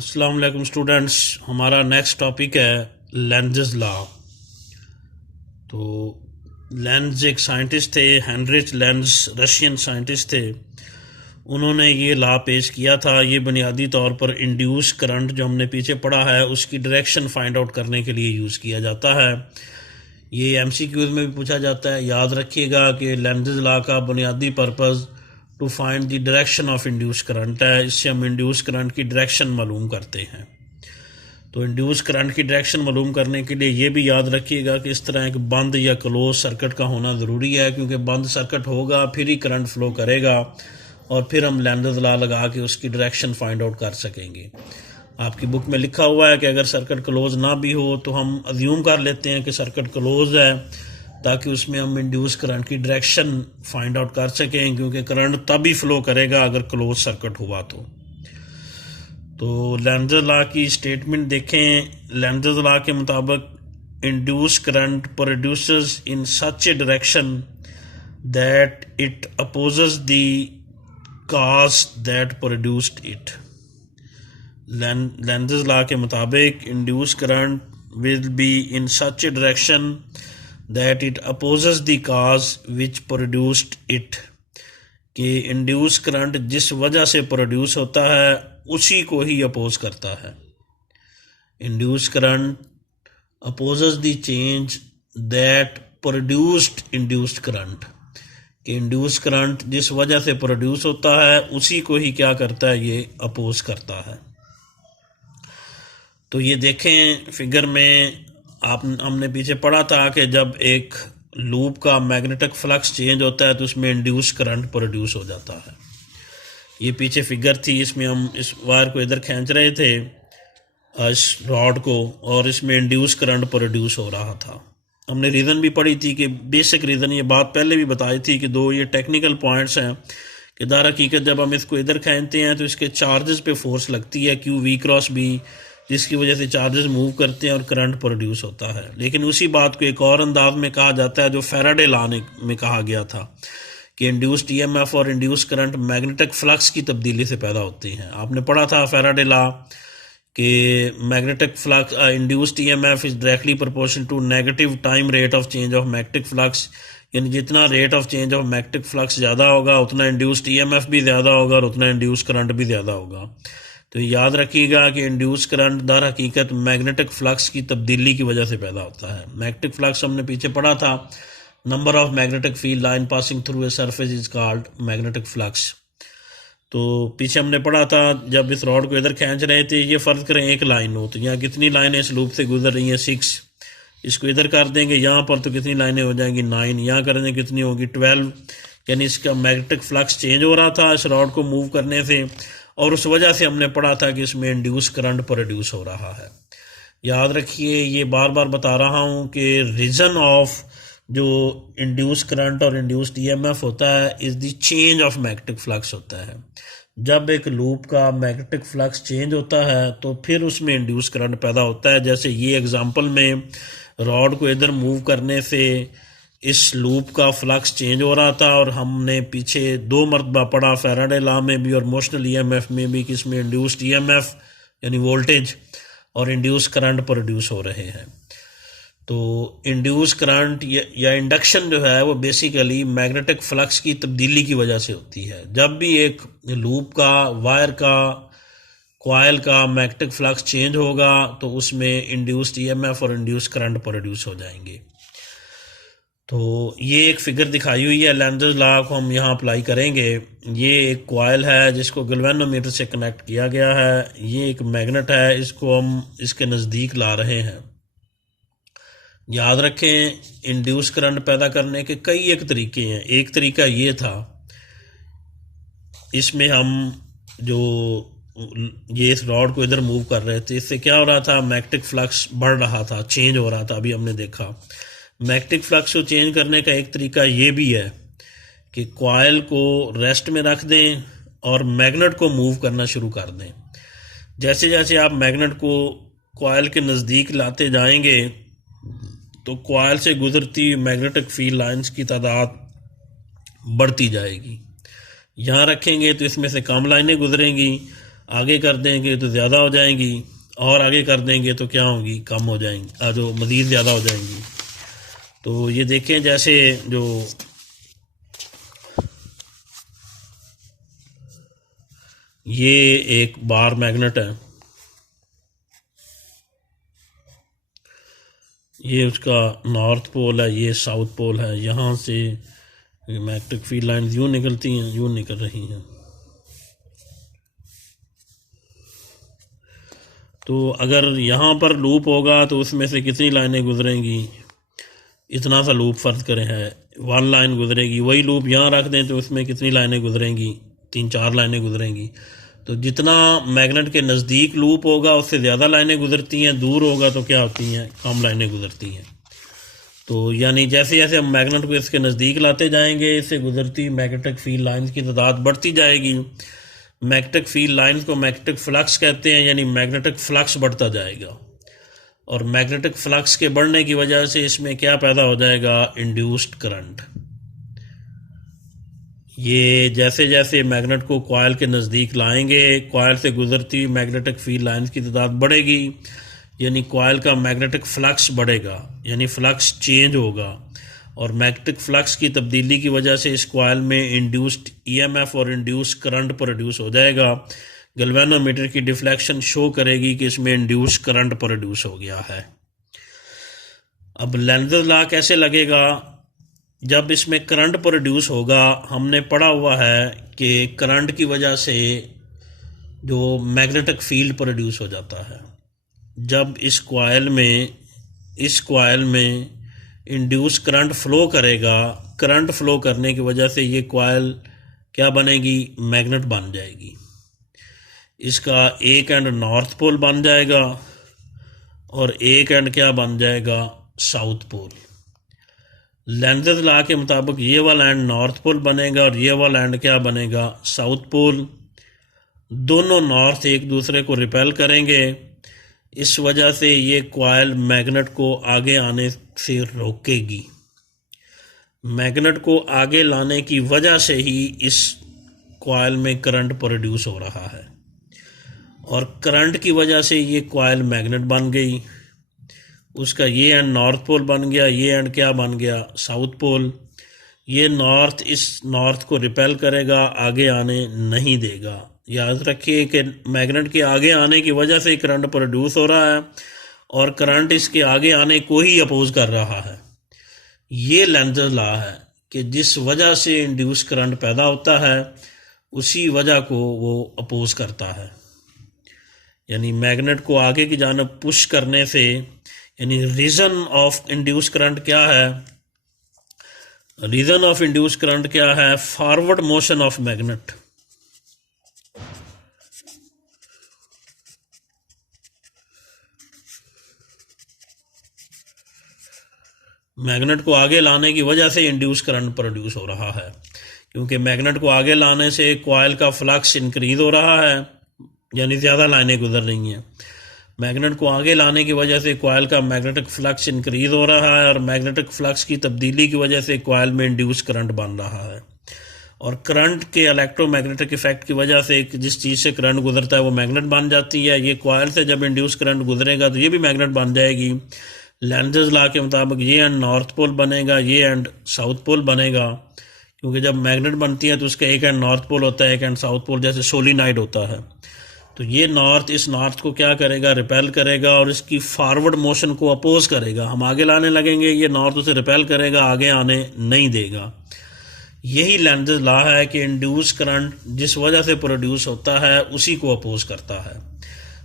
अस्सलाम वालेकुम स्टूडेंट्स। हमारा नेक्स्ट टॉपिक है लेंज़ लॉ। तो लेंज़ एक साइंटिस्ट थे, हेनरिच लेंज़ रशियन साइंटिस्ट थे। उन्होंने ये लॉ पेश किया था। ये बुनियादी तौर पर इंड्यूस करंट जो हमने पीछे पढ़ा है उसकी डायरेक्शन फाइंड आउट करने के लिए यूज़ किया जाता है। ये एमसीक्यूज में भी पूछा जाता है। याद रखिएगा कि लेंज़ लॉ का बुनियादी purpose to find the direction of induce current है। इससे हम इंड्यूस करंट की डायरेक्शन मालूम करते हैं। तो इंड्यूस करंट की डायरेक्शन मालूम करने के लिए ये भी याद रखिएगा कि इस तरह एक बंद या क्लोज सर्किट का होना ज़रूरी है, क्योंकि बंद सर्किट होगा फिर ही करंट फ्लो करेगा और फिर हम लेंज़ लॉ लगा के उसकी डायरेक्शन फाइंड आउट कर सकेंगे। आपकी बुक में लिखा हुआ है कि अगर सर्किट क्लोज ना भी हो तो हम अज्यूम कर लेते हैं कि सर्किट क्लोज है, ताकि उसमें हम इंड्यूस करंट की डायरेक्शन फाइंड आउट कर सकें, क्योंकि करंट तभी फ्लो करेगा अगर क्लोज सर्किट हुआ तो लेंज़ लॉ की स्टेटमेंट देखें। लेंज़ लॉ के मुताबिक induce current produces in such A direction that it opposes the cause that produced it। Lenz law के मुताबिक induce current will be in such a direction that it opposes the cause which produced it। कि induce current जिस वजह से produce होता है उसी को ही अपोज करता है। Induce current opposes the change that produced induced current. कि इंड्यूस करंट जिस वजह से प्रोड्यूस होता है उसी को ही क्या करता है, ये अपोज करता है। तो ये देखें फिगर में, हमने पीछे पढ़ा था कि जब एक लूप का मैग्नेटिक फ्लक्स चेंज होता है तो उसमें इंड्यूस करंट प्रोड्यूस हो जाता है। ये पीछे फिगर थी, इसमें हम इस वायर को इधर खींच रहे थे, इस रॉड को, और इसमें इंड्यूस करंट प्रोड्यूस हो रहा था। हमने रीज़न भी पढ़ी थी कि बेसिक रीज़न, ये बात पहले भी बताई थी कि दो ये टेक्निकल पॉइंट्स हैं कि दर हकीकत जब हम इसको इधर खींचते हैं तो इसके चार्जेस पे फोर्स लगती है क्यू वी क्रॉस बी, जिसकी वजह से चार्जेस मूव करते हैं और करंट प्रोड्यूस होता है। लेकिन उसी बात को एक और अंदाज में कहा जाता है जो फैराडे लॉ में कहा गया था कि इंड्यूस्ड ईएमएफ और इंड्यूस करंट मैग्नेटिक फ्लक्स की तब्दीली से पैदा होती हैं। आपने पढ़ा था फैराडे लॉ कि magnetic flux induced EMF is directly proportional to negative time rate of change of magnetic flux. यानी जितना rate of change of magnetic flux ज़्यादा होगा उतना इंड्यूस्ड ईएमएफ भी ज़्यादा होगा और उतना इंड्यूस करंट भी ज़्यादा होगा। तो याद रखिएगा कि इंड्यूस करंट दर हकीकत मैग्नेटिक फ्लक्स की तब्दीली की वजह से पैदा होता है। मैग्नेटिक फ्लक्स हमने पीछे पढ़ा था, number of magnetic field line passing through a surface is called magnetic flux. तो पीछे हमने पढ़ा था जब इस रॉड को इधर खींच रहे थे, ये फ़र्ज करें एक लाइन हो तो यहाँ कितनी लाइनें इस लूप से गुजर रही हैं, 6। इसको इधर कर देंगे यहाँ पर तो कितनी लाइनें हो जाएंगी, 9। यहाँ कर देंगे कितनी होगी, 12। यानी इसका मैग्नेटिक फ्लक्स चेंज हो रहा था इस रॉड को मूव करने से, और उस वजह से हमने पढ़ा था कि इसमें इंड्यूस करंट प्रोड्यूस हो रहा है। याद रखिए, ये बार बार बता रहा हूँ कि रीज़न ऑफ जो इंड्यूस करंट और इंड्यूस्ड ईएमएफ होता है is the change of magnetic flux होता है। जब एक लूप का मैग्नेटिक फ्लक्स चेंज होता है तो फिर उसमें इंड्यूस करंट पैदा होता है। जैसे ये एग्जांपल में रॉड को इधर मूव करने से इस लूप का फ्लक्स चेंज हो रहा था, और हमने पीछे 2 मरतबा पढ़ा फैराडे लॉ में भी और मोशनल ईएमएफ में भी कि इसमें इंड्यूस्ड ईएमएफ यानी वोल्टेज और इंड्यूस करंट प्रोड्यूस हो रहे हैं। तो इंड्यूस करंट या इंडक्शन जो है वो बेसिकली मैग्नेटिक फ्लक्स की तब्दीली की वजह से होती है। जब भी एक लूप का, वायर का, कॉइल का मैग्नेटिक फ्लक्स चेंज होगा तो उसमें इंड्यूस्ड ईएमएफ और इंड्यूस करंट प्रोड्यूस हो जाएंगे। तो ये एक फिगर दिखाई हुई है, लेंज़ लॉ को हम यहाँ अप्लाई करेंगे। ये एक कॉइल है जिसको गैल्वेनोमीटर से कनेक्ट किया गया है। ये एक मैग्नेट है, इसको हम इसके नज़दीक ला रहे हैं। याद रखें, इंड्यूस करंट पैदा करने के कई एक तरीके हैं। एक तरीका ये था, इसमें हम जो ये इस रॉड को इधर मूव कर रहे थे, इससे क्या हो रहा था, मैग्नेटिक फ्लक्स बढ़ रहा था, चेंज हो रहा था। अभी हमने देखा मैग्नेटिक फ्लक्स को चेंज करने का एक तरीका ये भी है कि कॉइल को रेस्ट में रख दें और मैग्नेट को मूव करना शुरू कर दें। जैसे जैसे आप मैग्नेट को कॉइल के नज़दीक लाते जाएंगे तो कॉइल से गुजरती मैग्नेटिक फील्ड लाइंस की तादाद बढ़ती जाएगी। यहाँ रखेंगे तो इसमें से कम लाइनें गुजरेंगी, आगे कर देंगे तो ज़्यादा हो जाएंगी, और आगे कर देंगे तो क्या होंगी, कम हो जाएंगी, जो मज़ीद ज़्यादा हो जाएंगी। तो ये देखें, जैसे जो ये एक बार मैग्नेट है, ये उसका नॉर्थ पोल है, ये साउथ पोल है। यहाँ से मैग्नेटिक फील्ड लाइन यूँ निकलती हैं, यूँ निकल रही हैं। तो अगर यहाँ पर लूप होगा तो उसमें से कितनी लाइनें गुजरेंगी, इतना सा लूप फर्ज करें है, 1 लाइन गुजरेगी। वही लूप यहाँ रख दें तो उसमें कितनी लाइनें गुजरेंगी, 3-4 लाइनें गुजरेंगी। तो जितना मैग्नेट के नज़दीक लूप होगा उससे ज़्यादा लाइनें गुजरती हैं, दूर होगा तो क्या होती हैं, कम लाइनें गुजरती हैं। तो यानी जैसे जैसे हम मैग्नेट को इसके नज़दीक लाते जाएंगे, इससे गुजरती मैग्नेटिक फील्ड लाइंस की तादाद बढ़ती जाएगी। मैग्नेटिक फील्ड लाइंस को मैग्नेटिक फ्लक्स कहते हैं, यानी मैग्नेटिक फ्लक्स बढ़ता जाएगा। और मैग्नेटिक फ्लक्स के बढ़ने की वजह से इसमें क्या पैदा हो जाएगा, इंड्यूस्ड करंट। ये जैसे जैसे मैग्नेट को कॉइल के नज़दीक लाएंगे, कॉइल से गुजरती मैग्नेटिक फील्ड लाइंस की तादाद बढ़ेगी, यानी कॉइल का मैग्नेटिक फ्लक्स बढ़ेगा, यानी फ्लक्स चेंज होगा। और मैग्नेटिक फ्लक्स की तब्दीली की वजह से इस कॉइल में इंड्यूस्ड ईएमएफ और इंड्यूस करंट प्रोड्यूस हो जाएगा। गैल्वेनोमीटर की डिफ्लेक्शन शो करेगी कि इसमें इंड्यूस करंट प्रोड्यूस हो गया है। अब लेंज़ेस लॉ कैसे लगेगा, जब इसमें करंट प्रोड्यूस होगा, हमने पढ़ा हुआ है कि करंट की वजह से जो मैग्नेटिक फील्ड प्रोड्यूस हो जाता है। जब इस कॉइल में इंड्यूस करंट फ्लो करेगा, करंट फ्लो करने की वजह से ये कॉइल क्या बनेगी, मैग्नेट बन जाएगी। इसका एक एंड नॉर्थ पोल बन जाएगा और एक एंड क्या बन जाएगा, साउथ पोल। लेंज़ेस लॉ के मुताबिक ये वाला एंड नॉर्थ पोल बनेगा और ये वाला एंड क्या बनेगा, साउथ पोल। दोनों नॉर्थ एक दूसरे को रिपेल करेंगे, इस वजह से ये कॉइल मैग्नेट को आगे आने से रोकेगी। मैग्नेट को आगे लाने की वजह से ही इस कॉइल में करंट प्रोड्यूस हो रहा है, और करंट की वजह से ये कॉइल मैग्नेट बन गई। उसका ये एंड नॉर्थ पोल बन गया, ये एंड क्या बन गया, साउथ पोल। ये नॉर्थ इस नॉर्थ को रिपेल करेगा, आगे आने नहीं देगा। याद रखिए कि मैग्नेट के आगे आने की वजह से करंट प्रोड्यूस हो रहा है और करंट इसके आगे आने को ही अपोज कर रहा है। ये लेंज़ेस लॉ है कि जिस वजह से इंड्यूस करंट पैदा होता है उसी वजह को वो अपोज करता है। यानी मैग्नेट को आगे की जानब पुश करने से, यानी रीज़न ऑफ इंड्यूस करंट क्या है, रीज़न ऑफ इंड्यूस करंट क्या है, forward motion of magnet. Magnet को आगे लाने की वजह से इंड्यूस करंट प्रोड्यूस हो रहा है, क्योंकि मैग्नेट को आगे लाने से कॉइल का फ्लक्स इंक्रीज हो रहा है, यानी ज़्यादा लाइनें गुजर रही हैं। मैग्नेट को आगे लाने की वजह से कॉइल का मैग्नेटिक फ्लक्स इंक्रीज हो रहा है और मैग्नेटिक फ्लक्स की तब्दीली की वजह से कॉइल में इंड्यूस करंट बन रहा है। और करंट के इलेक्ट्रोमैग्नेटिक इफेक्ट की वजह से जिस चीज़ से करंट गुजरता है वो मैग्नेट बन जाती है। ये कॉइल से जब इंड्यूस करंट गुजरेगा तो ये भी मैग्नेट बन जाएगी। लेंज़ेस लॉ के मुताबिक ये एंड नॉर्थ पोल बनेगा, ये एंड साउथ पोल बनेगा, क्योंकि जब मैग्नेट बनती है तो उसका एक एंड नॉर्थ पोल होता है, एक एंड साउथ पोल, जैसे सोलिनाइड होता है। तो ये नॉर्थ इस नॉर्थ को क्या करेगा, रिपेल करेगा और इसकी फॉरवर्ड मोशन को अपोज करेगा। हम आगे लाने लगेंगे, ये नॉर्थ उसे रिपेल करेगा, आगे आने नहीं देगा। यही लेंज़ेस लॉ है कि इंड्यूस करंट जिस वजह से प्रोड्यूस होता है उसी को अपोज करता है।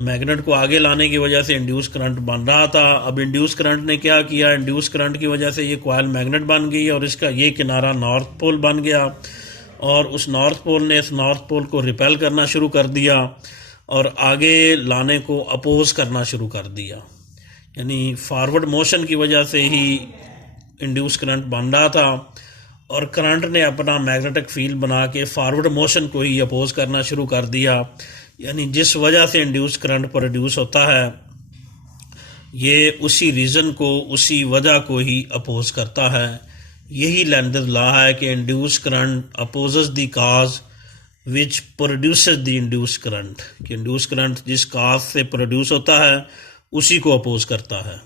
मैग्नेट को आगे लाने की वजह से इंड्यूस करंट बन रहा था, अब इंड्यूस करंट ने क्या किया, इंड्यूस करंट की वजह से ये कॉइल मैग्नेट बन गई और इसका ये किनारा नॉर्थ पोल बन गया और उस नॉर्थ पोल ने इस नॉर्थ पोल को रिपेल करना शुरू कर दिया और आगे लाने को अपोज करना शुरू कर दिया। यानी फॉरवर्ड मोशन की वजह से ही इंड्यूस करंट बन रहा था और करंट ने अपना मैग्नेटिक फील्ड बना के फॉरवर्ड मोशन को ही अपोज करना शुरू कर दिया। यानी जिस वजह से इंड्यूस करंट प्रोड्यूस होता है ये उसी रीज़न को, उसी वजह को ही अपोज करता है। यही लेंज़ेस लॉ है कि induce current opposes the cause which produces the induce current, कि इंड्यूस करंट जिस काज से प्रोड्यूस होता है उसी को अपोज करता है।